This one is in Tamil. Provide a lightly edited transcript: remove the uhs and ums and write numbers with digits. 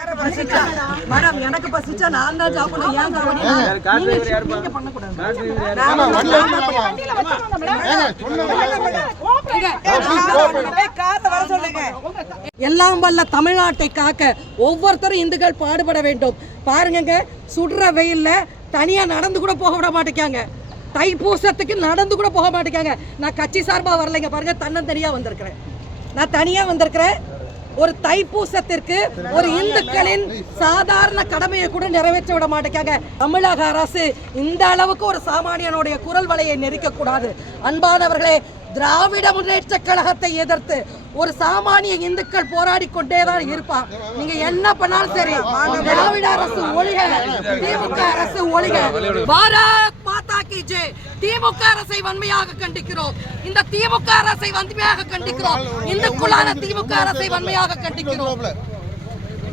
மேடம் எனக்கு பசிச்சா நான் தான் சாப்பிடணும். ஏன் எல்லாம் வல்ல தமிழ்நாட்டை காக்க ஒவ்வொருத்தரும் இந்துக்கள் பாடுபட வேண்டும். பாருங்க, சுடுற வெயில்ல தனியா நடந்து கூட போக விட மாட்டேங்காங்க. தைப்பூசத்துக்கு நடந்து கூட போக மாட்டேங்காங்க. நான் கட்சி சார்பா வரலைங்க, பாருங்க தன்னந்தனியா வந்திருக்கிறேன். நான் தனியா வந்திருக்கிறேன். ஒரு தைப்பூசத்திற்கு ஒரு இந்துக்களின் சாதாரண கடமையை கூட நிறைவேற்ற விட மாட்டேங்காங்க. தமிழக அரசு இந்த அளவுக்கு ஒரு சாமானியனுடைய குரல் வலையை நெரிக்க கூடாது. அன்பானவர்களே, திராவிட முன்னேற்ற கழகத்தை எதிர்த்து ஒரு சாமானிய இந்துக்கள் போராடி கொண்டேதான் இருப்பான். நீங்க என்ன பண்ணாலும் சரி, திராவிட அரசு ஒழிக, திமுக அரசு ஒழிக. பாரத் மாதா கி ஜெய். திமுக அரசை வன்மையாக கண்டிக்கிறோம். இந்த திமுக அரசை வன்மையாக கண்டிக்கிறோம். இந்துக்குள்ளான திமுக அரசை வன்மையாக கண்டிக்கிறோம்.